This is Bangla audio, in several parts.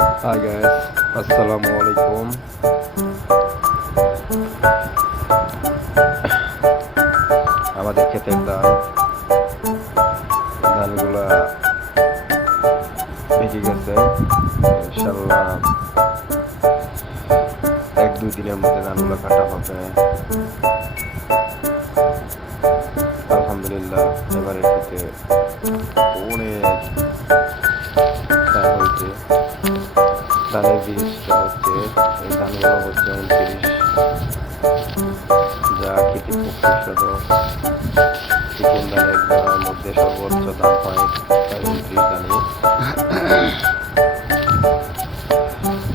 Hi guys, Assalamualaikum. আমাদের ক্ষেতের ধান ধানগুলো ভেজে গেছে। এক দুই দিনের মধ্যে ধানগুলো কাটা হবে। আলহামদুলিল্লাহ এবারের অনেক এই ধানগুলো হচ্ছে উনত্রিশ যা খেতে খুব সুস্বাদু চিকেন ধানের মধ্যে সর্বোচ্চ দাম হয় উনত্রিশ ধানে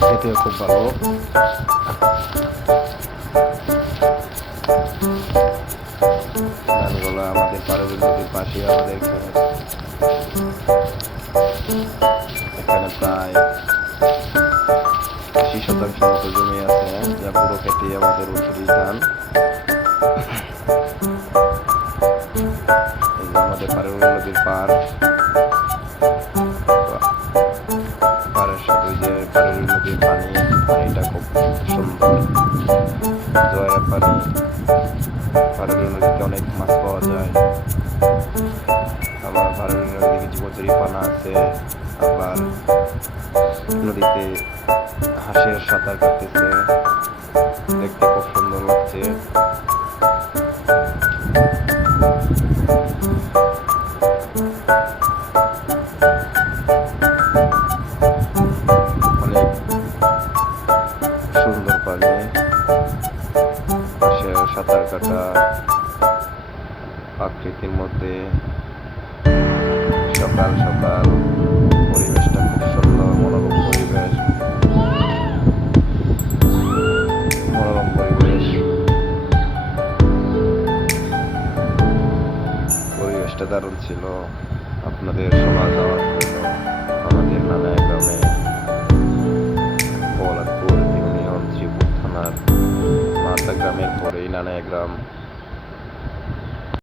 খেতেও খুব ভালো ধানগুলো আমাদের পারবী নদীর পাশে আমাদের। এখানে প্রায় শতাংশ মতো জমি আছে, যা পুরো খেতে আমাদের উনত্রিশ ধান আমাদের পারবী নদীর পার। পাড়ের সাথে যে পারবী নদীর পানি, পানিটা খুব সুন্দর। জয়ের পানি পারবী নদীতে অনেক মাছ পাওয়া যায়। আবার পারবী নদীতে কিছু কচুরি পানা আছে, আবার নদীতে হাঁসের সাঁতার কাটতেছে। দেখতে খুব সুন্দর লাগছে। সাঁতার কাটা প্রাকৃতির মধ্যে সকাল সকাল দারুণ ছিল। আপনাদের সবার যাওয়ার জন্য আমাদের নানা গ্রামে বলারপুর ইউনিয়ন, শ্রীপুর থানার মাতা গ্রামের পরেই নানা গ্রাম